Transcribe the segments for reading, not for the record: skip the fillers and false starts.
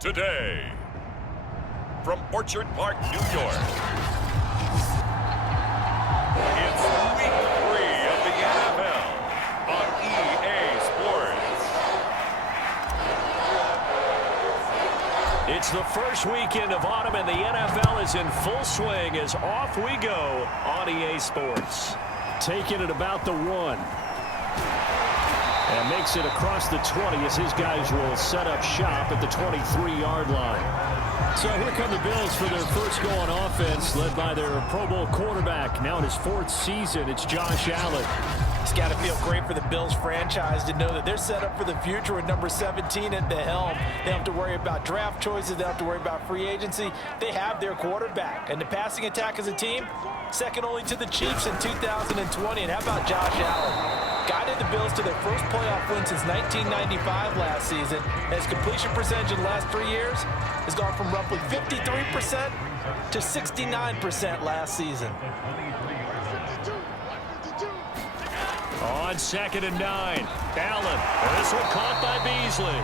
today. From Orchard Park, New York, it's Week 3 of the NFL on EA Sports. It's the first weekend of autumn, and the NFL is in full swing as off we go on EA Sports. Taking it about the 1. And makes it across the 20 as his guys will set up shop at the 23-yard line. So here come the Bills for their first go on offense, led by their Pro Bowl quarterback. Now in his 4th season, it's Josh Allen. It's got to feel great for the Bills franchise to know that they're set up for the future with number 17 at the helm. They don't have to worry about draft choices. They don't have to worry about free agency. They have their quarterback. And the passing attack as a team, second only to the Chiefs in 2020. And how about Josh Allen? Guided the Bills to their first playoff win since 1995 last season. And his completion percentage in the last 3 years has gone from roughly 53% to 69% last season. On 2nd and 9, Allen. This one caught by Beasley.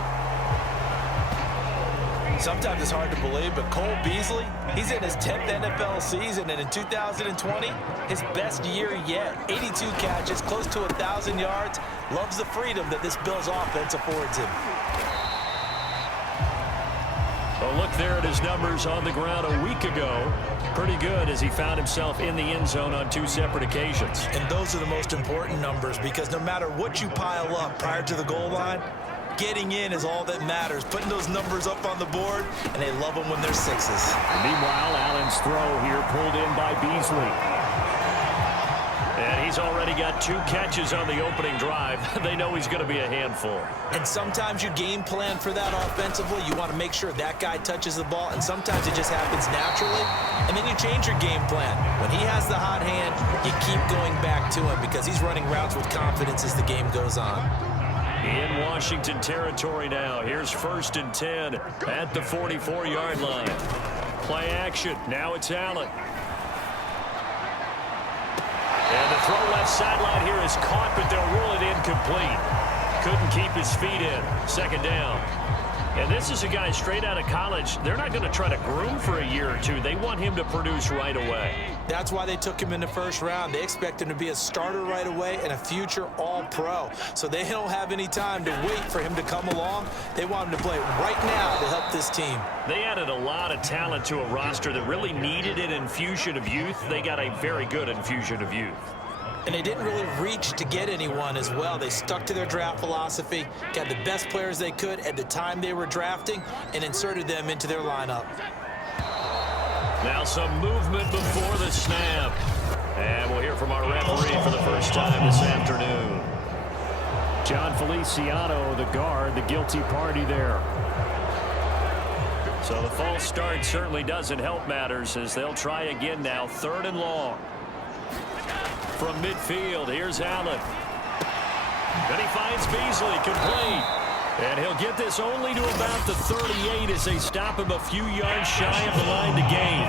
Sometimes it's hard to believe, but Cole Beasley, he's in his 10th NFL season, and in 2020, his best year yet. 82 catches, close to 1,000 yards. Loves the freedom that this Bills offense affords him. A look there at his numbers on the ground a week ago. Pretty good as he found himself in the end zone on 2 separate occasions. And those are the most important numbers, because no matter what you pile up prior to the goal line, getting in is all that matters. Putting those numbers up on the board, and they love them when they're 6s. Meanwhile, Allen's throw here pulled in by Beasley. And he's already got 2 catches on the opening drive. They know he's going to be a handful. And sometimes you game plan for that offensively. You want to make sure that guy touches the ball, and sometimes it just happens naturally. And then you change your game plan. When he has the hot hand, you keep going back to him because he's running routes with confidence as the game goes on. In Washington territory now. Here's 1st and 10 at the 44-yard line. Play action. Now it's Allen. And the throw left sideline here is caught, but they'll rule it incomplete. Couldn't keep his feet in. 2nd down. And this is a guy straight out of college. They're not going to try to groom for a year or 2. They want him to produce right away. That's why they took him in the 1st round. They expect him to be a starter right away and a future All-Pro. So they don't have any time to wait for him to come along. They want him to play right now to help this team. They added a lot of talent to a roster that really needed an infusion of youth. They got a very good infusion of youth. And they didn't really reach to get anyone as well. They stuck to their draft philosophy, got the best players they could at the time they were drafting, and inserted them into their lineup. Now some movement before the snap. And we'll hear from our referee for the first time this afternoon. John Feliciano, the guard, the guilty party there. So the false start certainly doesn't help matters as they'll try again now. 3rd and long. From midfield, here's Allen. Then he finds Beasley, complete. And he'll get this only to about the 38 as they stop him a few yards shy of the line to gain.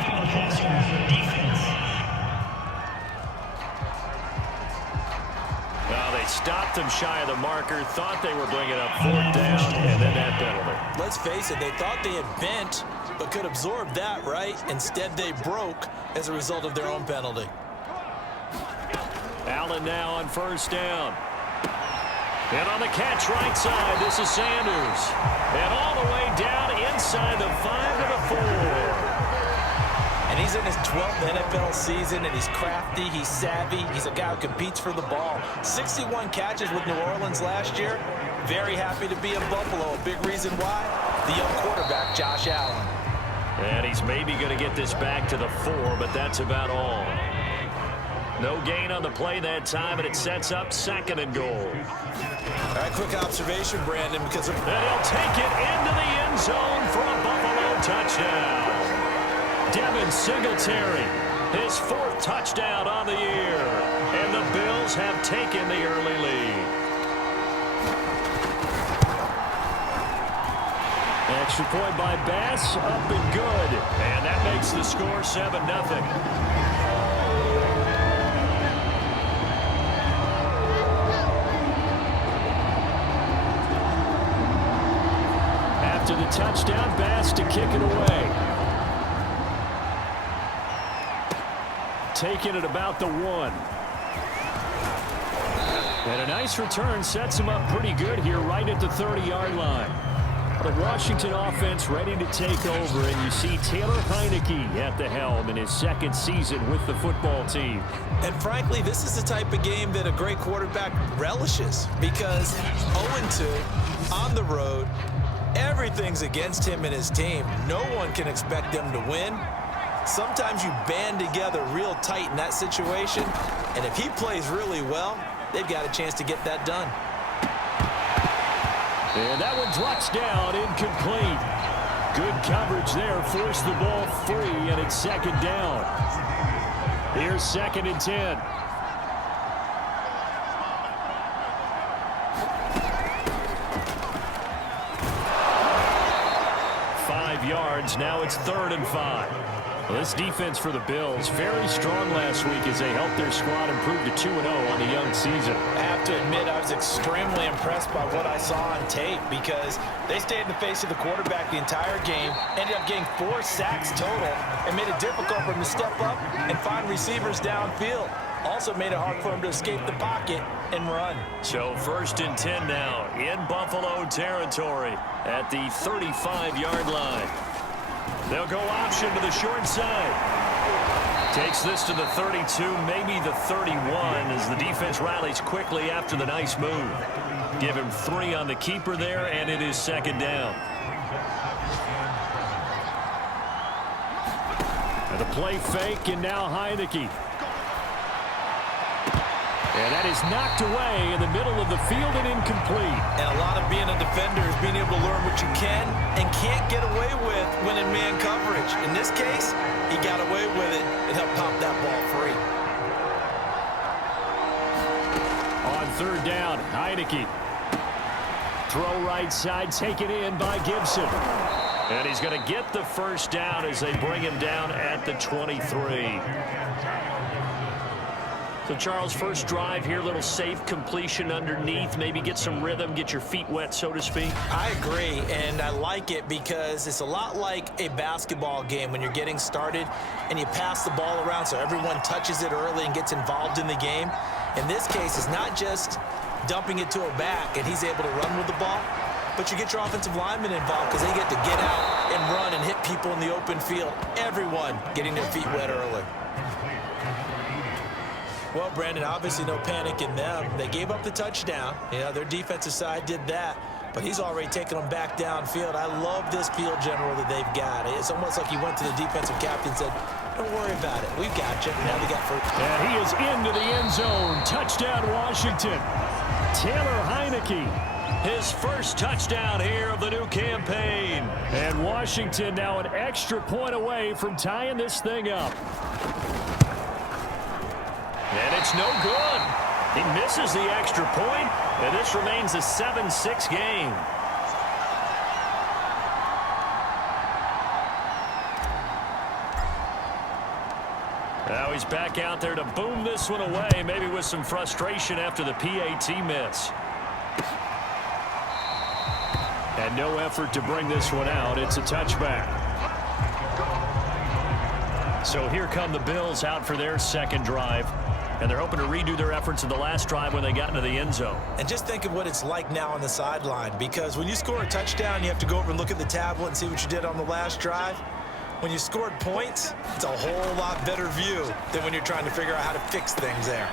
Well, they stopped him shy of the marker, thought they were bringing up 4th down, and then that penalty. Let's face it, they thought they had bent, but could absorb that, right? Instead, they broke as a result of their own penalty. Allen now on 1st down. And on the catch right side, this is Sanders. And all the way down inside the 5 to the 4. And he's in his 12th NFL season, and he's crafty, he's savvy, he's a guy who competes for the ball. 61 catches with New Orleans last year. Very happy to be in Buffalo. A big reason why, the young quarterback, Josh Allen. And he's maybe going to get this back to the 4, but that's about all. No gain on the play that time, and it sets up 2nd and goal. All right, quick observation, Brandon, because... And he'll take it into the end zone for a Buffalo touchdown. Devin Singletary, his 4th touchdown on the year. And the Bills have taken the early lead. Extra point by Bass, up and good. And that makes the score 7-0. After the touchdown pass to kick it away. Taking it about the 1. And a nice return sets him up pretty good here right at the 30-yard line. The Washington offense ready to take over, and you see Taylor Heineke at the helm in his second season with the football team. And frankly, this is the type of game that a great quarterback relishes, because 0-2 on the road, everything's against him and his team. No one can expect them to win. Sometimes you band together real tight in that situation, and if he plays really well, they've got a chance to get that done. And that one drops down, incomplete. Good coverage there, forced the ball free, and it's second down. Here's 2nd and 10. Yards. Now it's 3rd and 5. Well, this defense for the Bills, very strong last week as they helped their squad improve to 2-0 on the young season. I have to admit, I was extremely impressed by what I saw on tape, because they stayed in the face of the quarterback the entire game, ended up getting 4 sacks total, and made it difficult for him to step up and find receivers downfield. Also made it hard for him to escape the pocket and run. So 1st and 10 now in Buffalo territory at the 35-yard line. They'll go option to the short side. Takes this to the 32, maybe the 31, as the defense rallies quickly after the nice move. Give him 3 on the keeper there, and it is 2nd down. And the play fake, and now Heineke. And that is knocked away in the middle of the field and incomplete. And a lot of being a defender is being able to learn what you can and can't get away with when in man coverage. In this case, he got away with it and helped pop that ball free. On 3rd down, Heineke. Throw right side, taken in by Gibson. And he's going to get the 1st down as they bring him down at the 23. So, Charles, first drive here, little safe completion underneath, maybe get some rhythm, get your feet wet, so to speak. I agree, and I like it because it's a lot like a basketball game when you're getting started and you pass the ball around so everyone touches it early and gets involved in the game. In this case, it's not just dumping it to a back and he's able to run with the ball, but you get your offensive linemen involved because they get to get out and run and hit people in the open field. Everyone getting their feet wet early. Well, Brandon, obviously no panic in them. They gave up the touchdown. You know, their defensive side did that, but he's already taken them back downfield. I love this field general that they've got. It's almost like he went to the defensive captain and said, don't worry about it. We've got you. Now they got first. And he is into the end zone. Touchdown, Washington. Taylor Heineke, his first touchdown here of the new campaign. And Washington now an extra point away from tying this thing up. And it's no good. He misses the extra point, and this remains a 7-6 game. Now he's back out there to boom this one away, maybe with some frustration after the PAT miss. And no effort to bring this one out. It's a touchback. So here come the Bills out for their second drive. And they're hoping to redo their efforts in the last drive when they got into the end zone. And just think of what it's like now on the sideline, because when you score a touchdown, you have to go over and look at the tablet and see what you did on the last drive. When you scored points, it's a whole lot better view than when you're trying to figure out how to fix things there.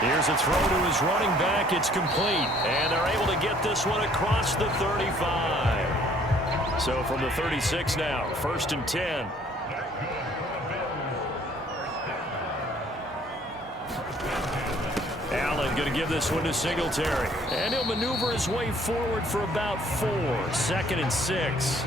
Here's a throw to his running back. It's complete. And they're able to get this one across the 35. So from the 36 now, 1st and 10. Allen going to give this one to Singletary. And he'll maneuver his way forward for about 4. 2nd and 6.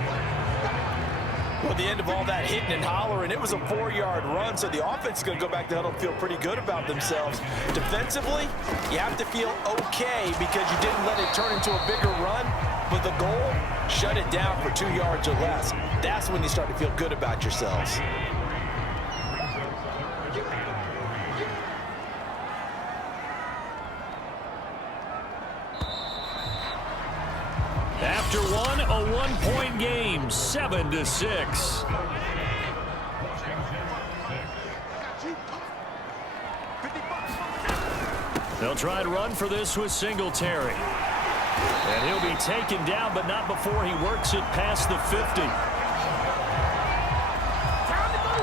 Well, at the end of all that hitting and hollering, it was a 4-yard run, so the offense is going to go back to huddle and feel pretty good about themselves. Defensively, you have to feel okay because you didn't let it turn into a bigger run. But the goal, shut it down for 2 yards or less. That's when you start to feel good about yourselves. After one, a one-point game, 7-6. They'll try to run for this with Singletary. And he'll be taken down, but not before he works it past the 50.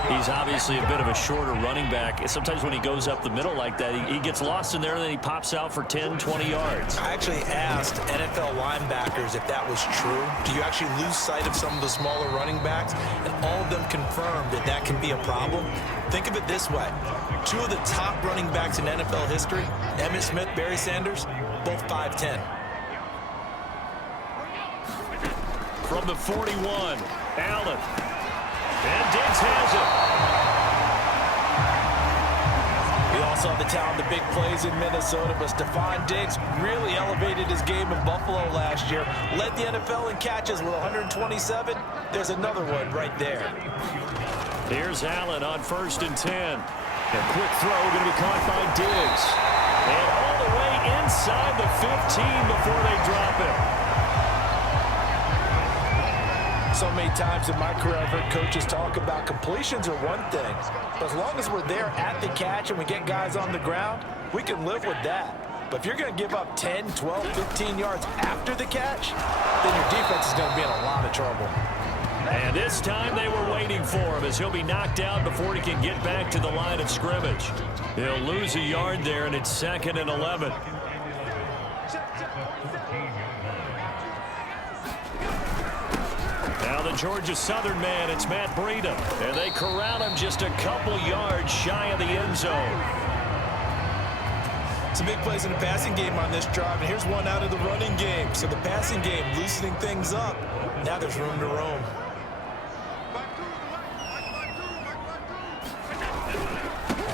He's obviously a bit of a shorter running back. Sometimes when he goes up the middle like that, he gets lost in there, and then he pops out for 10, 20 yards. I actually asked NFL linebackers if that was true. Do you actually lose sight of some of the smaller running backs? And all of them confirmed that that can be a problem. Think of it this way. Two of the top running backs in NFL history, Emmitt Smith, Barry Sanders, both 5'10". From the 41, Allen. And Diggs has it. We also have the talent, the big plays in Minnesota, but Stephon Diggs really elevated his game in Buffalo last year. Led the NFL in catches with 127. There's another one right there. Here's Allen on 1st and 10. A quick throw going to be caught by Diggs. And all the way inside the 15 before they drop it. So many times in my career, I've heard coaches talk about completions are one thing. But as long as we're there at the catch and we get guys on the ground, we can live with that. But if you're going to give up 10, 12, 15 yards after the catch, then your defense is going to be in a lot of trouble. And this time they were waiting for him as he'll be knocked down before he can get back to the line of scrimmage. He'll lose a yard there, and it's 2nd and 11. Now the Georgia Southern man, it's Matt Breida. And they corral him just a couple yards shy of the end zone. Some big plays in the passing game on this drive, and here's one out of the running game. So the passing game loosening things up. Now there's room to roam.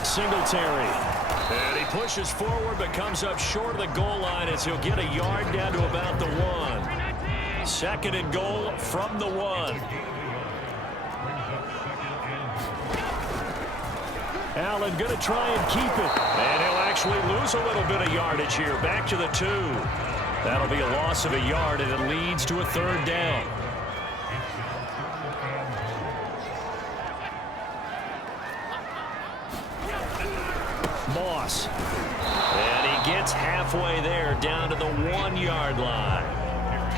Singletary. And he pushes forward but comes up short of the goal line as he'll get a yard down to about the 1. 2nd and goal from the 1. Allen going to try and keep it. And he'll actually lose a little bit of yardage here. Back to the 2. That'll be a loss of a yard, and it leads to a 3rd down. Moss. And he gets halfway there down to the 1-yard line.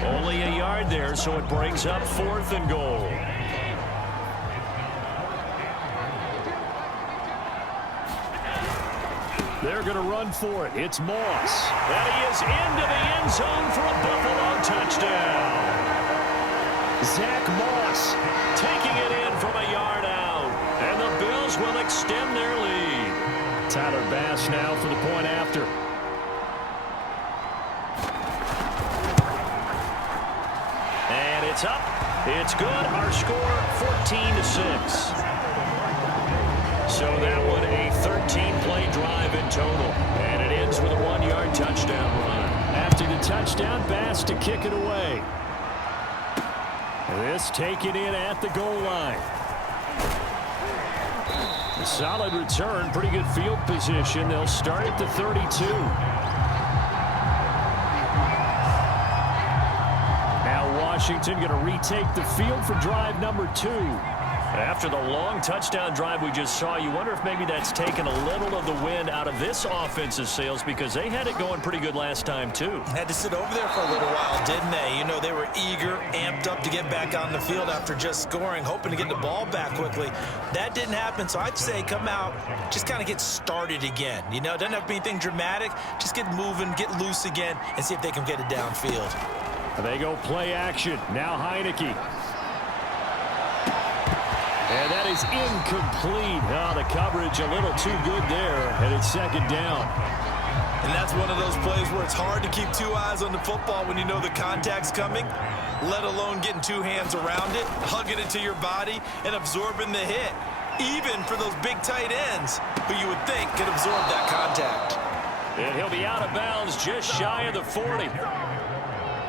Only a yard there, so it brings up 4th and goal. They're going to run for it. It's Moss. And he is into the end zone for a Buffalo touchdown. Zach Moss taking it in from a yard out. And the Bills will extend their lead. Tyler Bass now for the point after. And it's up. It's good. Our score 14-6. So that one a 13-play drive in total. And it ends with a 1-yard touchdown run. After the touchdown, Bass to kick it away. This taken in at the goal line. A solid return, pretty good field position. They'll start at the 32. Now Washington going to retake the field for drive number 2. After the long touchdown drive we just saw, you wonder if maybe that's taken a little of the wind out of this offensive sails, because they had it going pretty good last time too. Had to sit over there for a little while, didn't they? You know, they were eager, amped up to get back on the field after just scoring, hoping to get the ball back quickly. That didn't happen, so I'd say come out, just kind of get started again. You know, it doesn't have to be anything dramatic. Just get moving, get loose again, and see if they can get it downfield. They go play action. Now Heineke. And that is incomplete. Oh, the coverage a little too good there, and it's 2nd down. And that's one of those plays where it's hard to keep 2 eyes on the football when you know the contact's coming, let alone getting 2 hands around it, hugging it to your body, and absorbing the hit. Even for those big tight ends who you would think could absorb that contact. And he'll be out of bounds just shy of the 40.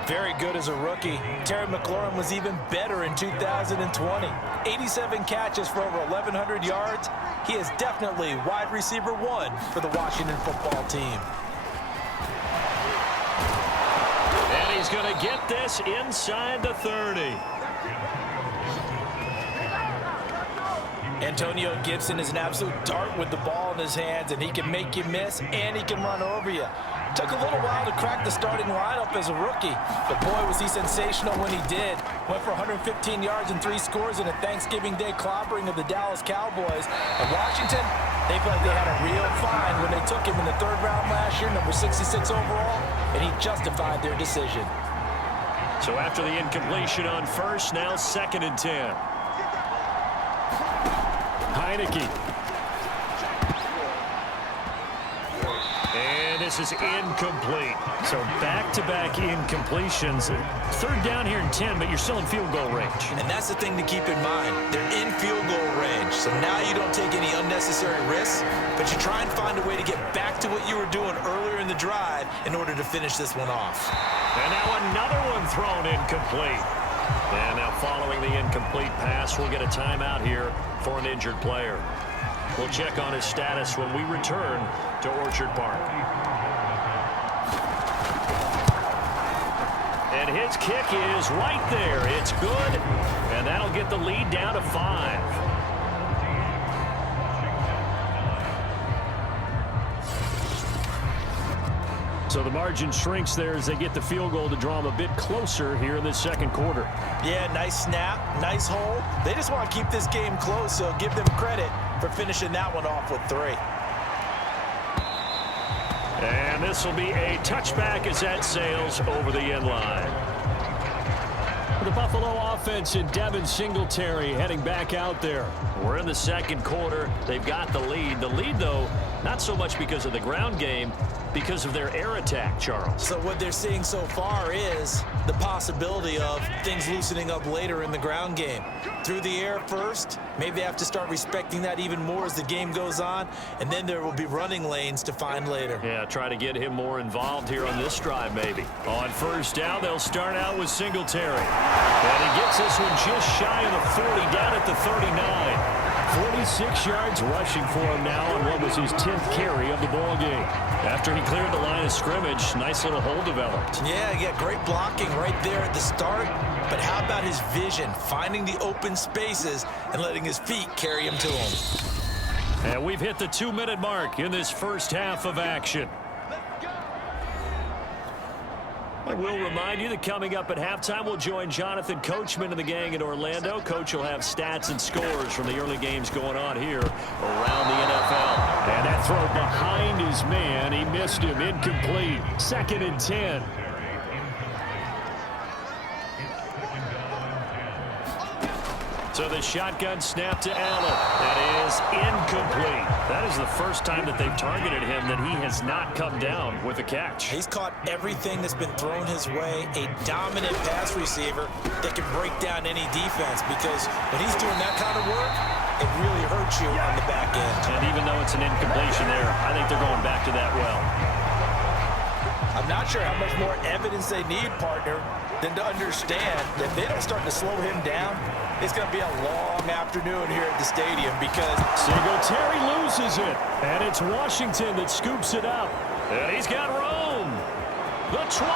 Very good as a rookie. Terry McLaurin was even better in 2020. 87 catches for over 1,100 yards. He is definitely wide receiver 1 for the Washington football team. And he's he's going to get this inside the 30. Antonio Gibson is an absolute dart with the ball in his hands, and he can make you miss, and he can run over you. Took a little while to crack the starting lineup as a rookie, but boy, was he sensational when he did. Went for 115 yards and 3 scores in a Thanksgiving Day clobbering of the Dallas Cowboys. And Washington, they felt like they had a real find when they took him in the 3rd round last year, number 66 overall, and he justified their decision. So after the incompletion on first, now 2nd and 10. Heineke. And this is incomplete. So back-to-back incompletions. 3rd down here and 10, but you're still in field goal range. And that's the thing to keep in mind. They're in field goal range. So now you don't take any unnecessary risks, but you try and find a way to get back to what you were doing earlier in the drive in order to finish this one off. And now another one thrown incomplete. And now following the incomplete pass, we'll get a timeout here for an injured player. We'll check on his status when we return to Orchard Park. And his kick is right there. It's good, and that'll get the lead down to 5. So the margin shrinks there as they get the field goal to draw them a bit closer here in this 2nd quarter. Yeah, nice snap, nice hold. They just want to keep this game close, so give them credit for finishing that one off with 3. And this will be a touchback as that sails over the end line. The Buffalo offense and Devin Singletary heading back out there. We're in the 2nd quarter. They've got the lead. The lead, though, not so much because of the ground game, because of their air attack, Charles. So what they're seeing so far is the possibility of things loosening up later in the ground game. Through the air first, maybe they have to start respecting that even more as the game goes on, and then there will be running lanes to find later. Yeah, try to get him more involved here on this drive maybe. On 1st down, they'll start out with Singletary. And he gets this one just shy of the 40, down at the 39. 46 yards rushing for him now on what was his 10th carry of the ball game. After he cleared the line of scrimmage, nice little hole developed. Yeah, great blocking right there at the start. But how about his vision, finding the open spaces and letting his feet carry him to him. And we've hit the 2-minute mark in this first half of action. I will remind you that coming up at halftime, we'll join Jonathan Coachman and the gang in Orlando. Coach will have stats and scores from the early games going on here around the NFL. And that throw behind his man, he missed him, incomplete. 2nd and 10. So the shotgun snap to Allen. That is incomplete. That is the first time that they've targeted him that he has not come down with a catch. He's caught everything that's been thrown his way. A dominant pass receiver that can break down any defense, because when he's doing that kind of work, it really hurts you on the back end. And even though it's an incompletion there, I think they're going back to that well. I'm not sure how much more evidence they need, partner, than to understand that if they don't start to slow him down, it's going to be a long afternoon here at the stadium, because Singletary loses it, and it's Washington that scoops it up. And he's got room. The 20.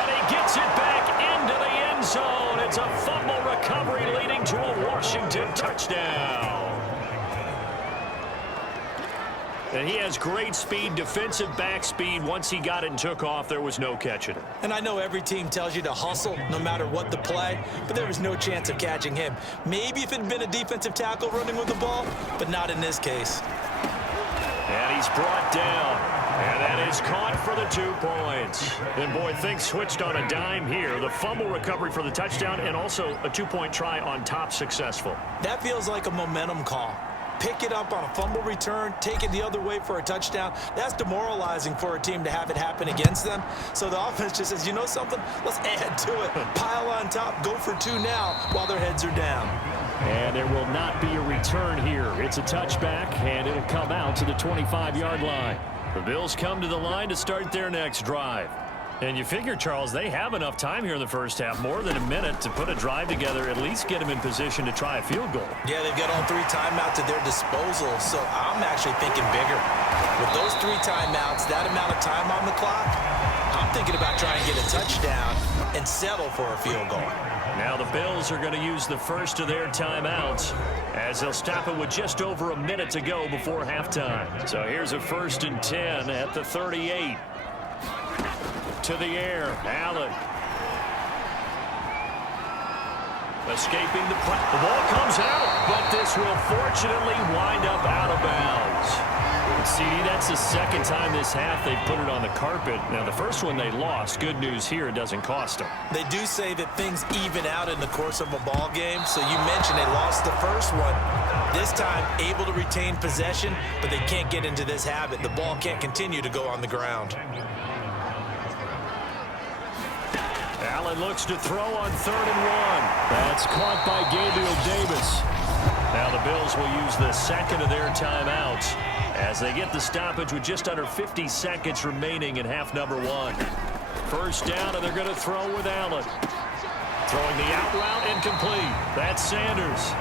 And he gets it back into the end zone. It's a fumble recovery leading to a Washington touchdown. And he has great speed, defensive back speed. Once he got it and took off, there was no catching it. And I know every team tells you to hustle no matter what the play, but there was no chance of catching him. Maybe if it had been a defensive tackle running with the ball, but not in this case. And he's brought down. And that is caught for the 2 points. And boy, things switched on a dime here. The fumble recovery for the touchdown, and also a 2-point try on top successful. That feels like a momentum call. Pick it up on a fumble return, take it the other way for a touchdown. That's demoralizing for a team to have it happen against them. So the offense just says, you know something? Let's add to it. Pile on top, go for 2 now while their heads are down. And there will not be a return here. It's a touchback, and it'll come out to the 25-yard line. The Bills come to the line to start their next drive. And you figure, Charles, they have enough time here in the first half, more than a minute, to put a drive together, at least get them in position to try a field goal. Yeah, they've got all 3 timeouts at their disposal, so I'm actually thinking bigger. With those 3 timeouts, that amount of time on the clock, I'm thinking about trying to get a touchdown and settle for a field goal. Now the Bills are going to use the first of their timeouts as they'll stop it with just over a minute to go before halftime. So here's a 1st and 10 at the 38. To the air, Allen. Escaping the ball comes out, but this will fortunately wind up out of bounds. See, that's the second time this half they've put it on the carpet. Now, the first one they lost. Good news here, it doesn't cost them. They do say that things even out in the course of a ball game. So you mentioned they lost the first one. This time, able to retain possession, but they can't get into this habit. The ball can't continue to go on the ground. Allen looks to throw on 3rd and 1. That's caught by Gabriel Davis. Now the Bills will use the second of their timeouts as they get the stoppage with just under 50 seconds remaining in half number 1. First down, and they're going to throw with Allen. Throwing the out route incomplete. That's Sanders.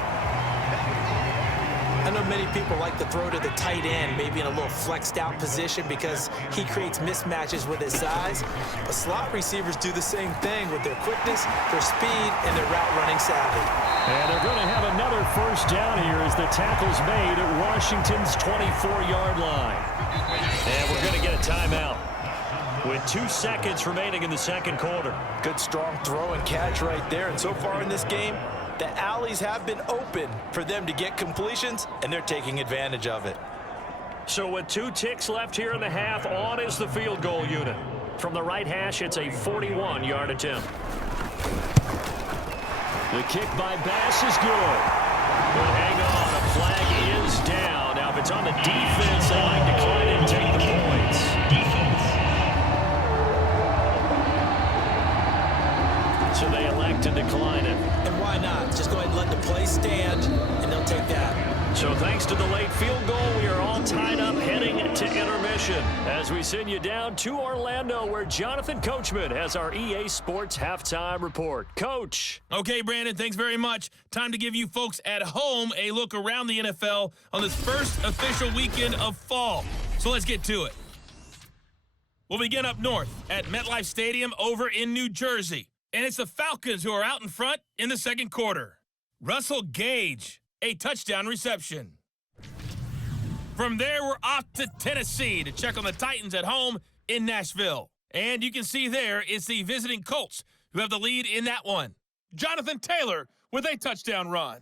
I know many people like to throw to the tight end, maybe in a little flexed out position because he creates mismatches with his size. But slot receivers do the same thing with their quickness, their speed, and their route running savvy. And they're going to have another first down here as the tackle's made at Washington's 24-yard line. And we're going to get a timeout with 2 seconds remaining in the second quarter. Good strong throw and catch right there. And so far in this game, the alleys have been open for them to get completions, and they're taking advantage of it. So with 2 ticks left here in the half, on is the field goal unit. From the right hash, it's a 41-yard attempt. The kick by Bass is good. But hang on, a flag is down. Now, if it's on the defense, they might decline and take the points. So they elect to decline it. And why not? Just go ahead and let the play stand, and they'll take that. So thanks to the late field goal, we are all tied up heading to intermission as we send you down to Orlando where Jonathan Coachman has our EA Sports Halftime Report. Coach. Okay, Brandon, thanks very much. Time to give you folks at home a look around the NFL on this first official weekend of fall. So let's get to it. We'll begin up north at MetLife Stadium over in New Jersey. And it's the Falcons who are out in front in the second quarter. Russell Gage, a touchdown reception. From there, we're off to Tennessee to check on the Titans at home in Nashville. And you can see there it's the visiting Colts who have the lead in that one. Jonathan Taylor with a touchdown run.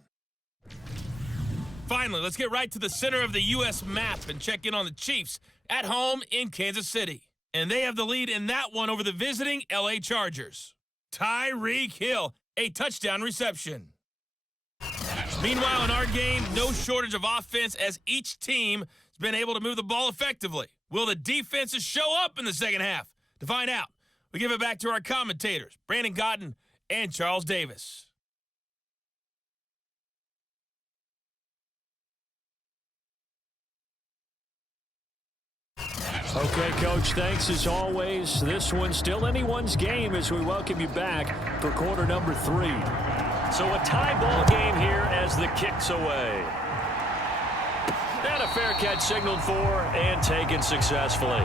Finally, let's get right to the center of the U.S. map and check in on the Chiefs at home in Kansas City. And they have the lead in that one over the visiting L.A. Chargers. Tyreek Hill, a touchdown reception. Meanwhile, in our game, no shortage of offense as each team has been able to move the ball effectively. Will the defenses show up in the second half? To find out, we give it back to our commentators, Brandon Cotton and Charles Davis. Okay, Coach, thanks as always. This one's still anyone's game as we welcome you back for quarter number 3. So a tie ball game here as the kick's away. And a fair catch signaled for and taken successfully.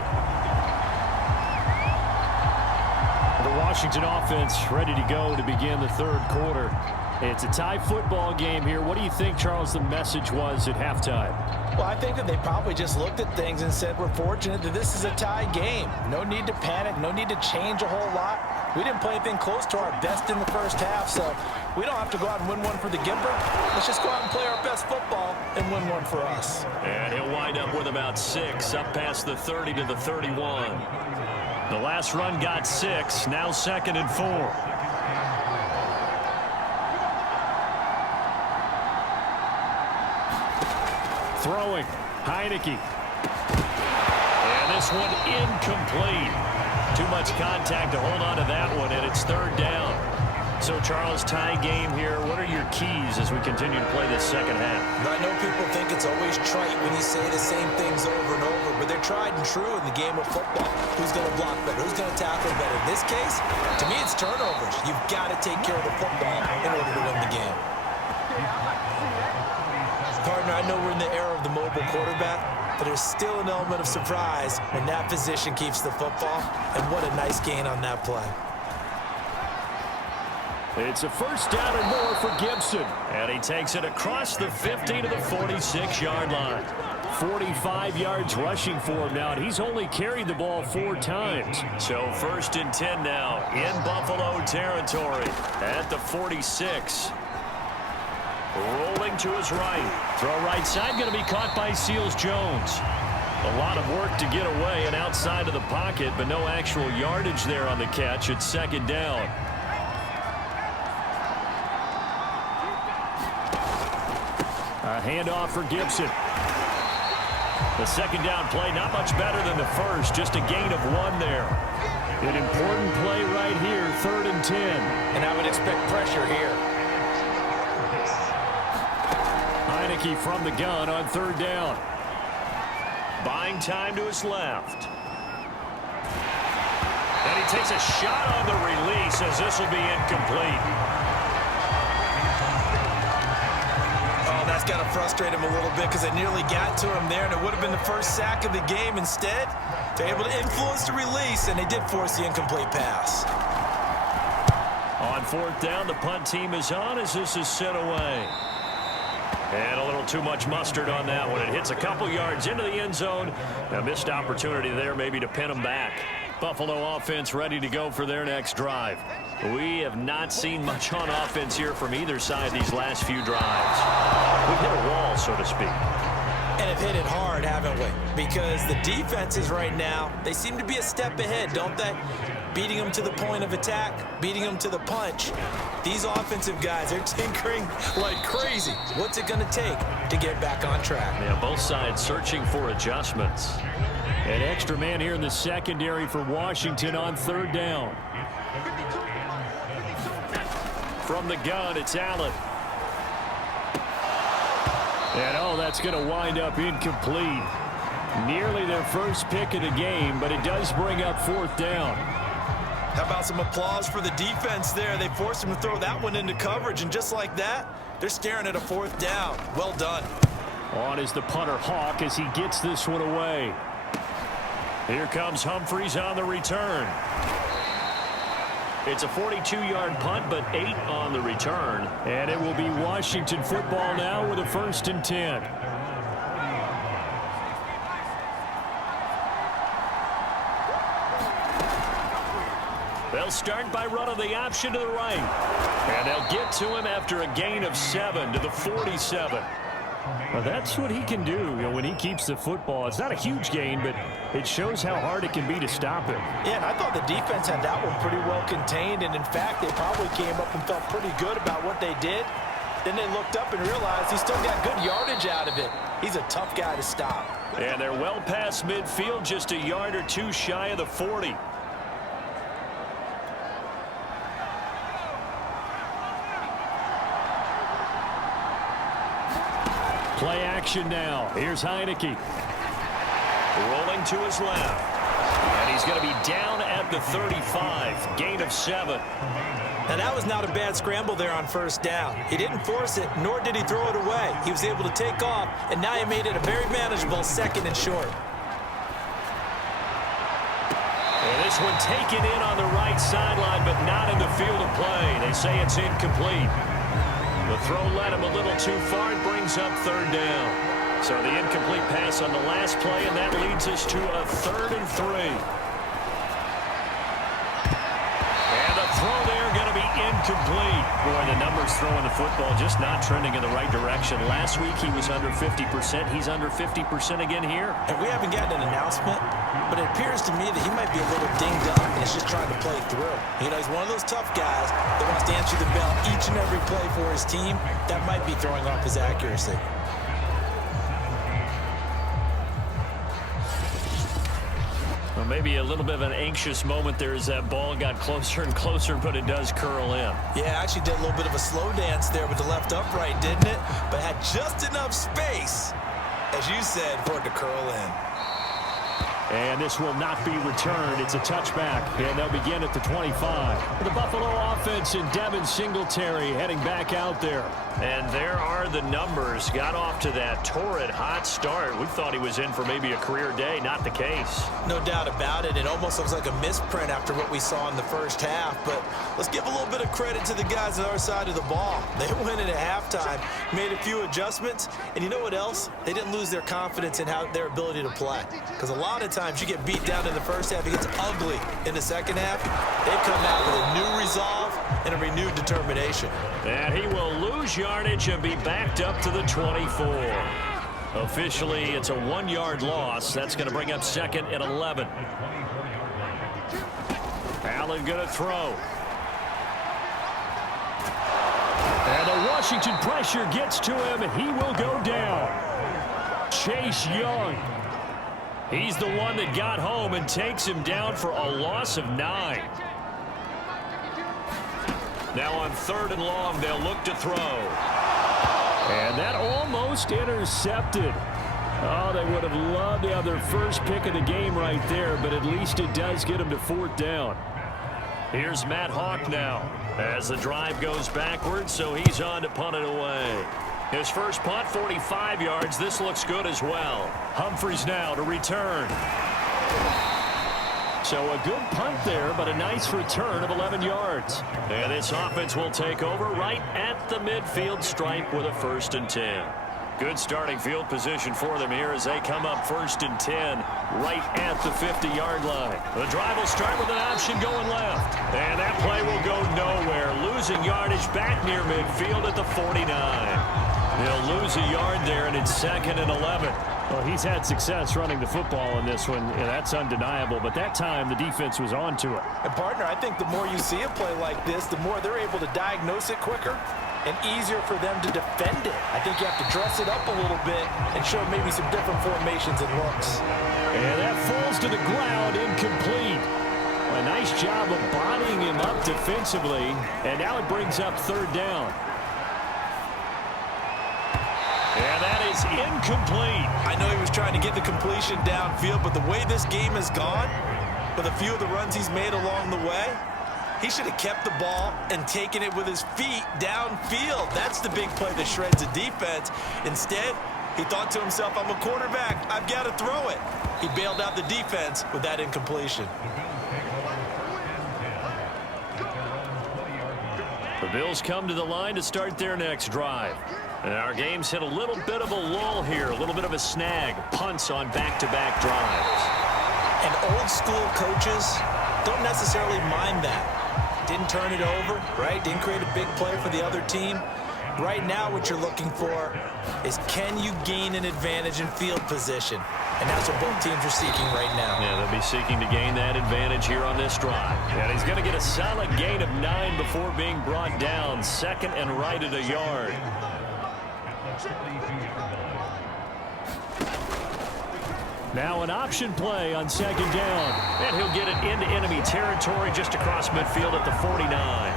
The Washington offense ready to go to begin the third quarter. It's a tie football game here. What do you think, Charles, the message was at halftime? Well, I think that they probably just looked at things and said, we're fortunate that this is a tie game. No need to panic, no need to change a whole lot. We didn't play anything close to our best in the first half, so we don't have to go out and win one for the Gipper. Let's just go out and play our best football and win one for us. And he'll wind up with about 6, up past the 30 to the 31. The last run got 6, now 2nd and 4. Throwing, Heineke. And this one incomplete. Too much contact to hold on to that one, and it's third down. So, Charles, tie game here. What are your keys as we continue to play this second half? I know people think it's always trite when you say the same things over and over, but they're tried and true in the game of football. Who's going to block better? Who's going to tackle better? In this case, to me, it's turnovers. You've got to take care of the football in order to win the game. Partner, I know we're in the era of the mobile quarterback, but there's still an element of surprise when that position keeps the football, and what a nice gain on that play. It's a first down and more for Gibson. And he takes it across the 50 to the 46-yard line. 45 yards rushing for him now, and he's only carried the ball 4 times. So first and 10 now in Buffalo territory at the 46. Rolling to his right. Throw right side, going to be caught by Seals-Jones. A lot of work to get away and outside of the pocket, but no actual yardage there on the catch. It's second down. A handoff for Gibson. The second down play, not much better than the first, just a gain of 1 there. An important play right here, 3rd and 10. And I would expect pressure here. Heineke from the gun on 3rd down. Buying time to his left. And he takes a shot on the release as this will be incomplete. That's got to frustrate him a little bit because they nearly got to him there, and it would have been the first sack of the game. Instead, they're able to influence the release, and they did force the incomplete pass. On 4th down, the punt team is on as this is sent away. And a little too much mustard on that one. It hits a couple yards into the end zone. A missed opportunity there maybe to pin them back. Buffalo offense ready to go for their next drive. We have not seen much on offense here from either side these last few drives. We've hit a wall, so to speak. And have hit it hard, haven't we? Because the defenses right now, they seem to be a step ahead, don't they? Beating them to the point of attack, beating them to the punch. These offensive guys are tinkering like crazy. What's it going to take to get back on track? Yeah, both sides searching for adjustments. An extra man here in the secondary for Washington on 3rd down. From the gun, it's Allen. And oh, that's going to wind up incomplete. Nearly their first pick of the game, but it does bring up 4th down. How about some applause for the defense there? They forced him to throw that one into coverage, and just like that, they're staring at a 4th down. Well done. On is the punter Hawk as he gets this one away. Here comes Humphries on the return. It's a 42-yard punt, but 8 on the return. And it will be Washington football now with a 1st and 10. They'll start by running the option to the right. And they'll get to him after a gain of 7 to the 47. Well, that's what he can do, when he keeps the football. It's not a huge gain, but it shows how hard it can be to stop him. Yeah, and I thought the defense had that one pretty well contained, and in fact, they probably came up and felt pretty good about what they did. Then they looked up and realized he still got good yardage out of it. He's a tough guy to stop. And they're well past midfield, just a yard or 2 shy of the 40. Play action now. Here's Heineke. Rolling to his left. And he's going to be down at the 35. Gain of 7. Now, that was not a bad scramble there on 1st down. He didn't force it, nor did he throw it away. He was able to take off, and now he made it a very manageable 2nd and short. And this one taken in on the right sideline, but not in the field of play. They say it's incomplete. The throw led him a little too far. It brings up 3rd down. So the incomplete pass on the last play, and that leads us to a 3rd and 3. And the throw there going to be incomplete. Boy, the numbers throwing the football just not trending in the right direction. Last week he was under 50%. He's under 50% again here. And we haven't gotten an announcement, but it appears to me that he might be a little dinged up and is just trying to play through. You know, he's one of those tough guys that wants to answer the bell each and every play for his team. That might be throwing off his accuracy. Well, maybe a little bit of an anxious moment there as that ball got closer and closer, but it does curl in. Yeah, actually did a little bit of a slow dance there with the left upright, didn't it? But had just enough space, as you said, for it to curl in. And this will not be returned. It's a touchback, and they'll begin at the 25. The Buffalo offense and Devin Singletary heading back out there. And there are the numbers. Got off to that torrid hot start. We thought he was in for maybe a career day. Not the case. No doubt about it. It almost looks like a misprint after what we saw in the first half. But let's give a little bit of credit to the guys on our side of the ball. They went in at halftime, made a few adjustments, and you know what else? They didn't lose their confidence in their ability to play. Because a lot of times you get beat down in the first half, it gets ugly in the second half. They've come out with a new resolve and a renewed determination. And he will lose yardage and be backed up to the 24. Officially, it's a 1-yard loss. That's going to bring up 2nd and 11. Allen going to throw. And the Washington pressure gets to him, and he will go down. Chase Young. He's the one that got home and takes him down for a loss of 9. Now on 3rd and long, they'll look to throw. And that almost intercepted. Oh, they would have loved to have their first pick of the game right there, but at least it does get them to 4th down. Here's Matt Hawk now as the drive goes backwards, so he's on to punt it away. His first punt, 45 yards. This looks good as well. Humphries now to return. So a good punt there, but a nice return of 11 yards. And this offense will take over right at the midfield stripe with a 1st and 10. Good starting field position for them here as they come up 1st and 10 right at the 50-yard line. The drive will start with an option going left. And that play will go nowhere. Losing yardage back near midfield at the 49. They'll lose a yard there, and it's 2nd and 11. Well, he's had success running the football in this one, and that's undeniable. But that time, the defense was on to it. And, partner, I think the more you see a play like this, the more they're able to diagnose it quicker and easier for them to defend it. I think you have to dress it up a little bit and show maybe some different formations and looks. And that falls to the ground, incomplete. A nice job of bodying him up defensively, and now it brings up 3rd down. And that is incomplete. I know he was trying to get the completion downfield, but the way this game has gone, with a few of the runs he's made along the way, he should have kept the ball and taken it with his feet downfield. That's the big play that shreds the defense. Instead, he thought to himself, I'm a quarterback. I've got to throw it. He bailed out the defense with that incompletion. The Bills come to the line to start their next drive. And our game's hit a little bit of a lull here, a little bit of a snag. Punts on back-to-back drives. And old school coaches don't necessarily mind that. Didn't turn it over, right? Didn't create a big play for the other team. Right now what you're looking for is, can you gain an advantage in field position? And that's what both teams are seeking right now. Yeah, they'll be seeking to gain that advantage here on this drive. And he's going to get a solid gain of 9 before being brought down. 2nd and right at a yard. Now an option play on 2nd down. And he'll get it into enemy territory just across midfield at the 49.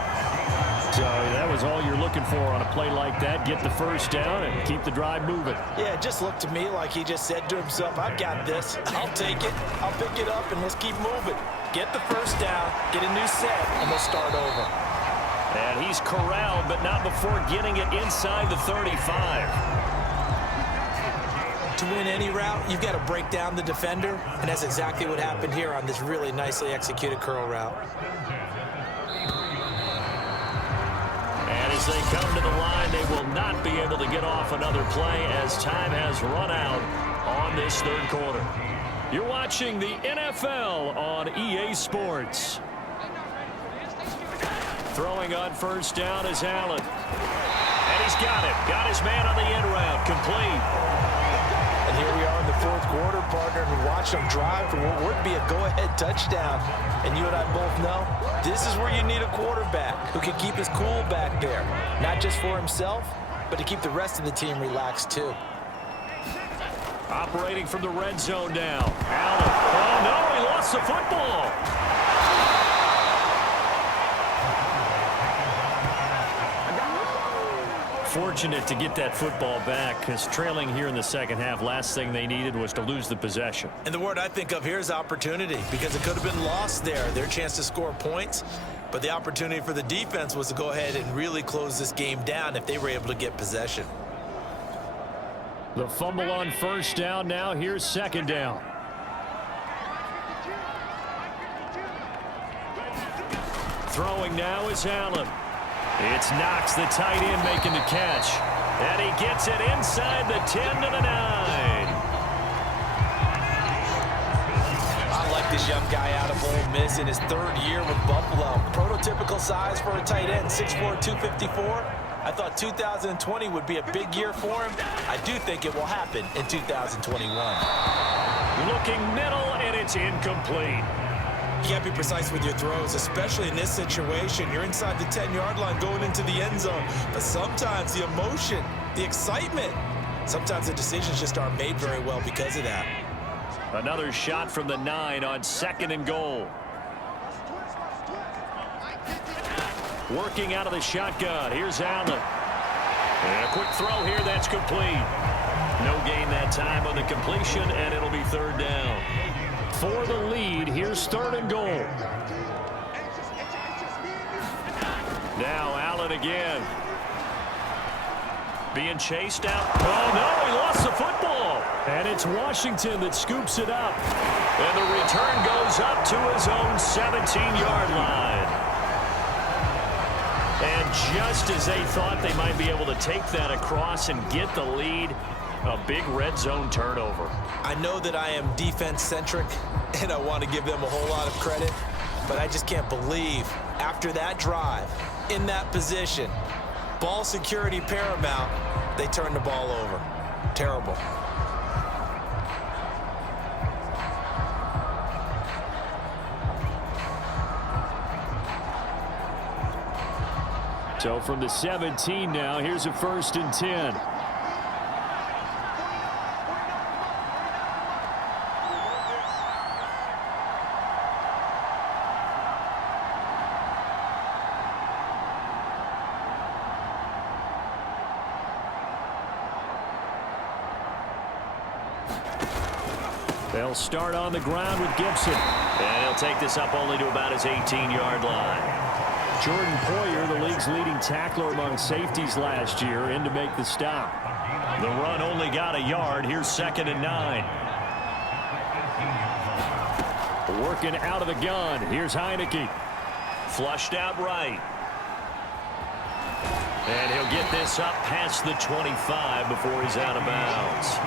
So that was all you're looking for on a play like that. Get the 1st down and keep the drive moving. Yeah, it just looked to me like he just said to himself, I've got this. I'll take it. I'll pick it up, and let's keep moving. Get the 1st down, get a new set, and we'll start over. And he's corralled, but not before getting it inside the 35. To win any route, you've got to break down the defender, and that's exactly what happened here on this really nicely executed curl route. And as they come to the line, they will not be able to get off another play as time has run out on this 3rd quarter. You're watching the NFL on EA Sports. Throwing on 1st down is Allen. And he's got it. Got his man on the end route. Complete. And here we are in the 4th quarter, partner, and we watched them drive for what would be a go-ahead touchdown. And you and I both know this is where you need a quarterback who can keep his cool back there. Not just for himself, but to keep the rest of the team relaxed too. Operating from the red zone now. Allen. Oh, no, he lost the football. fortunate to get that football back because trailing here in the second half, last thing they needed was to lose the possession. And the word I think of here is opportunity, because it could have been lost there. Their chance to score points, but the opportunity for the defense was to go ahead and really close this game down if they were able to get possession. The fumble on first down. Now here's second down. Throwing now is Allen. It's Knox, the tight end, making the catch. And he gets it inside the 10 to the 9. I like this young guy out of Ole Miss in his third year with Buffalo. Prototypical size for a tight end, 6'4", 254. I thought 2020 would be a big year for him. I do think it will happen in 2021. Looking middle, and it's incomplete. You can't be precise with your throws, especially in this situation. You're inside the 10-yard line going into the end zone. But sometimes the emotion, the excitement, sometimes the decisions just aren't made very well because of that. Another shot from the 9 on second and goal. Working out of the shotgun. Here's Allen. And a quick throw here. That's complete. No gain that time on the completion, and it'll be third down. For the lead, here's third and goal. Now Allen again. Being chased out. Oh, no, he lost the football. And it's Washington that scoops it up. And the return goes up to his own 17-yard line. And just as they thought they might be able to take that across and get the lead, a big red zone turnover. I know that I am defense-centric, and I want to give them a whole lot of credit, but I just can't believe after that drive, in that position, ball security paramount, they turn the ball over. Terrible. So from the 17 now, here's a 1st and 10. They'll start on the ground with Gibson. And he'll take this up only to about his 18-yard line. Jordan Poyer, the league's leading tackler among safeties last year, in to make the stop. The run only got a yard. Here's 2nd and 9. Working out of the gun. Here's Heineke. Flushed out right. And he'll get this up past the 25 before he's out of bounds.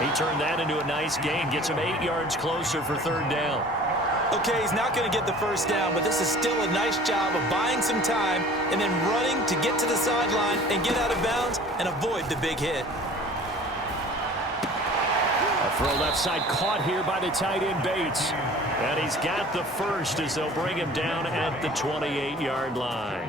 He turned that into a nice gain. Gets him 8 yards closer for third down. Okay, he's not going to get the first down, but this is still a nice job of buying some time and then running to get to the sideline and get out of bounds and avoid the big hit. A throw left side caught here by the tight end Bates. And he's got the first as they'll bring him down at the 28-yard line.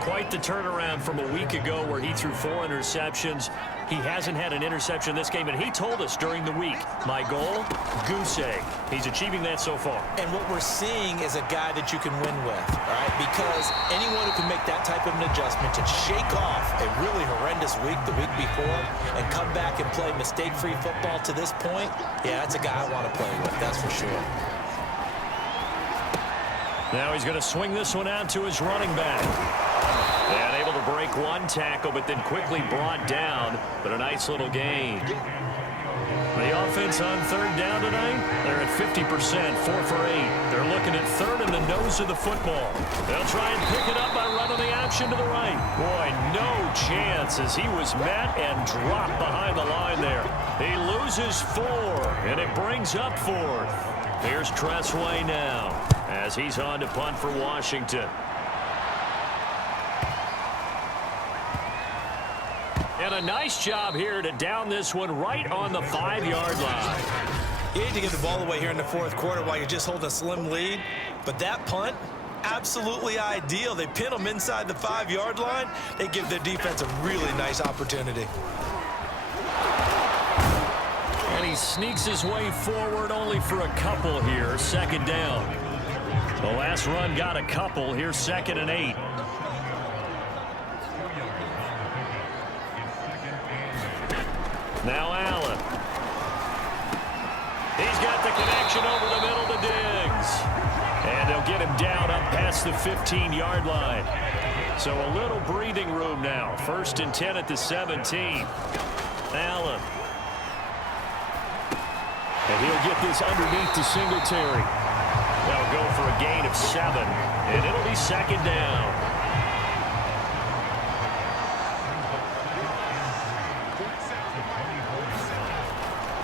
Quite the turnaround from a week ago where he threw 4 interceptions. He hasn't had an interception this game, and he told us during the week, my goal, goose egg. He's achieving that so far. And what we're seeing is a guy that you can win with, all right? Because anyone who can make that type of an adjustment to shake off a really horrendous week the week before and come back and play mistake-free football to this point, yeah, that's a guy I want to play with, that's for sure. Now he's going to swing this one out to his running back. And able to break one tackle, but then quickly brought down. But a nice little gain. The offense on third down tonight, they're at 50%, 4 for 8. They're looking at third in the nose of the football. They'll try and pick it up by running the option to the right. Boy, no chance as he was met and dropped behind the line there. He loses 4, and it brings up 4th. Here's Tressway now as he's on to punt for Washington. And a nice job here to down this one right on the 5-yard line. You hate to give the ball away here in the fourth quarter while you're just holding a slim lead, but that punt, absolutely ideal. They pin them inside the 5-yard line. They give their defense a really nice opportunity. And he sneaks his way forward only for a couple here. 2nd down. The last run got a couple. Here's 2nd and 8. Now Allen. He's got the connection over the middle to Diggs. And they'll get him down up past the 15-yard line. So a little breathing room now. 1st and 10 at the 17. Allen. And he'll get this underneath to Singletary. They'll go for a gain of 7. And it'll be 2nd down.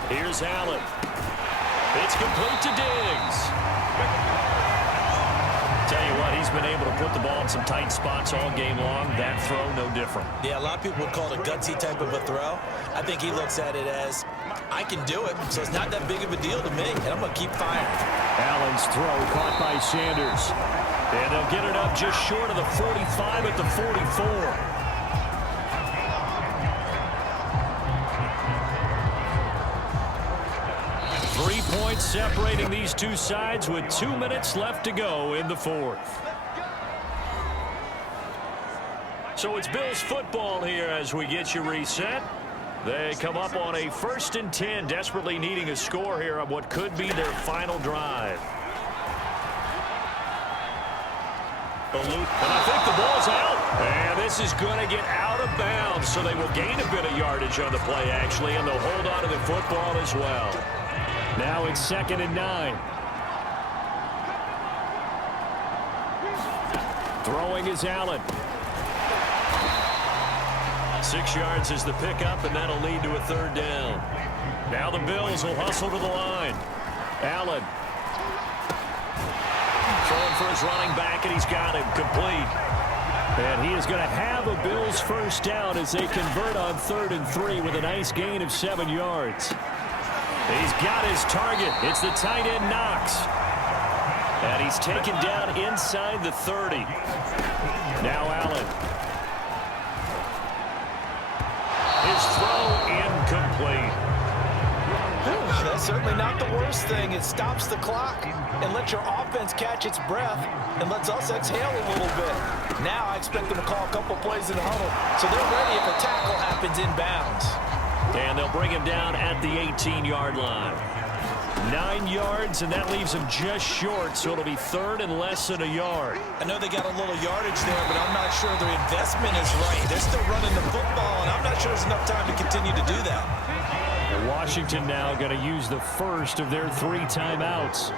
Here's Allen. It's complete to Diggs. Tell you what, he's been able to put the ball in some tight spots all game long. That throw, no different. Yeah, a lot of people would call it a gutsy type of a throw. I think he looks at it as, I can do it, so it's not that big of a deal to me, and I'm going to keep firing. Allen's throw caught by Sanders. And they'll get it up just short of the 45 at the 44. 3 points separating these two sides with 2 minutes left to go in the 4th. So it's Bills football here as we get you reset. They come up on a 1st and 10, desperately needing a score here on what could be their final drive. And I think the ball's out. And this is going to get out of bounds, so they will gain a bit of yardage on the play, actually, and they'll hold on to the football as well. Now it's 2nd and 9. Throwing is Allen. 6 yards is the pickup, and that'll lead to a 3rd down. Now the Bills will hustle to the line. Allen. Throwing for his running back, and he's got him complete. And he is going to have a Bills 1st down as they convert on 3rd and 3 with a nice gain of 7 yards. He's got his target. It's the tight end, Knox. And he's taken down inside the 30. Now Allen. His throw incomplete. That's certainly not the worst thing. It stops the clock and lets your offense catch its breath and lets us exhale a little bit. Now I expect them to call a couple plays in the huddle, so they're ready if a tackle happens inbounds. And they'll bring him down at the 18-yard line. 9 yards, and that leaves him just short, so it'll be 3rd and less than a yard. I know they got a little yardage there, but I'm not sure their investment is right. They're still running the football, and I'm not sure there's enough time to continue to do that. And Washington now going to use the first of their 3 timeouts.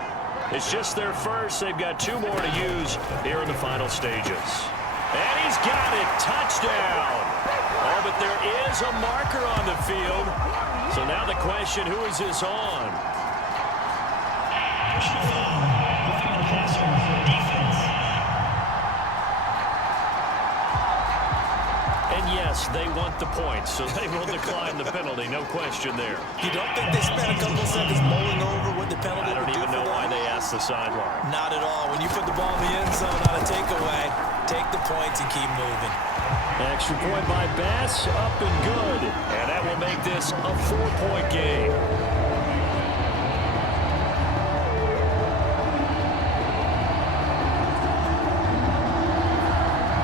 It's just their first. They've got 2 more to use here in the final stages. And he's got it. Touchdown. Oh, but there is a marker on the field. So now the question, who is this on? And yes, they want the points, so they will decline the penalty. No question there. You don't think they spent a couple seconds mulling over what the penalty I don't even know why they asked the sideline. Not at all. When you put the ball in the end zone on a takeaway, take the points and keep moving. Extra point by Bass, up and good. And that will make this a 4-point game.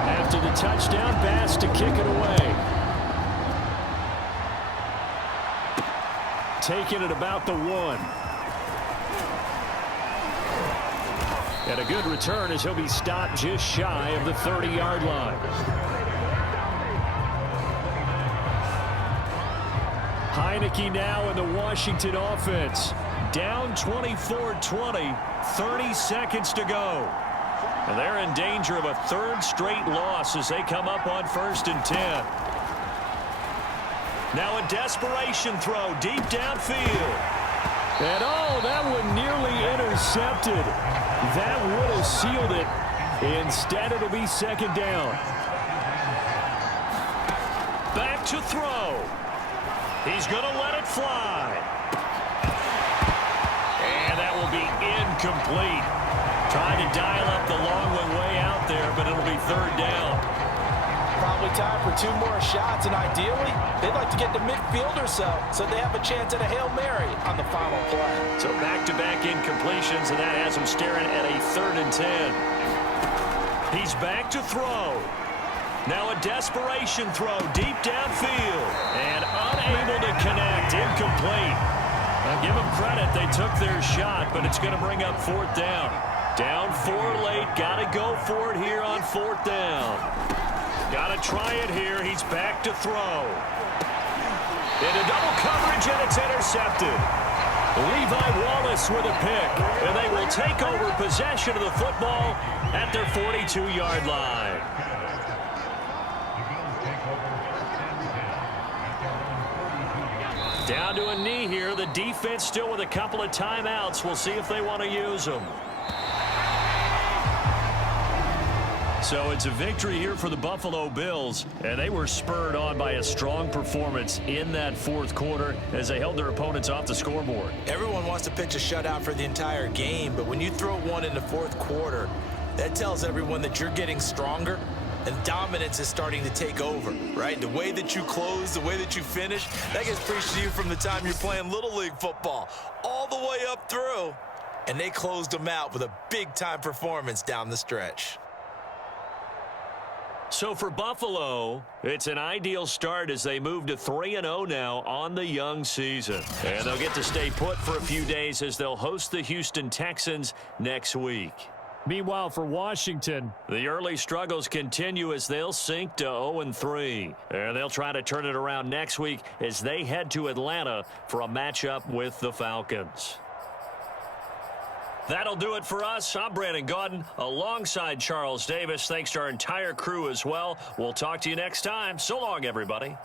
After the touchdown, Bass to kick it away. Taking it about the 1. And a good return as he'll be stopped just shy of the 30-yard line. Heineke now in the Washington offense. Down 24-20, 30 seconds to go. And they're in danger of a 3rd straight loss as they come up on 1st and 10. Now a desperation throw deep downfield. And oh, that one nearly intercepted. That would have sealed it. Instead, it'll be 2nd down. Back to throw. He's going to let it fly. And that will be incomplete. Trying to dial up the long one way out there, but it'll be 3rd down. Probably time for 2 more shots, and ideally, they'd like to get to midfield or so they have a chance at a Hail Mary on the final play. So back-to-back incompletions, and that has him staring at a 3rd and 10. He's back to throw. Now a desperation throw deep downfield. And unable to connect. Incomplete. Now give them credit. They took their shot, but it's going to bring up 4th down. Down 4 late. Got to go for it here on 4th down. Got to try it here. He's back to throw. Into double coverage, and it's intercepted. Levi Wallace with a pick, and they will take over possession of the football at their 42-yard line. Down to a knee here. The defense still with a couple of timeouts. We'll see if they want to use them. So it's a victory here for the Buffalo Bills, and they were spurred on by a strong performance in that 4th quarter as they held their opponents off the scoreboard. Everyone wants to pitch a shutout for the entire game, but when you throw one in the 4th quarter, that tells everyone that you're getting stronger and dominance is starting to take over, right? The way that you close, the way that you finish, that gets preached to you from the time you're playing Little League football all the way up through, and they closed them out with a big-time performance down the stretch. So for Buffalo, it's an ideal start as they move to 3-0 now on the young season. And they'll get to stay put for a few days as they'll host the Houston Texans next week. Meanwhile, for Washington, the early struggles continue as they'll sink to 0-3. And they'll try to turn it around next week as they head to Atlanta for a matchup with the Falcons. That'll do it for us. I'm Brandon Gaudin alongside Charles Davis. Thanks to our entire crew as well. We'll talk to you next time. So long, everybody.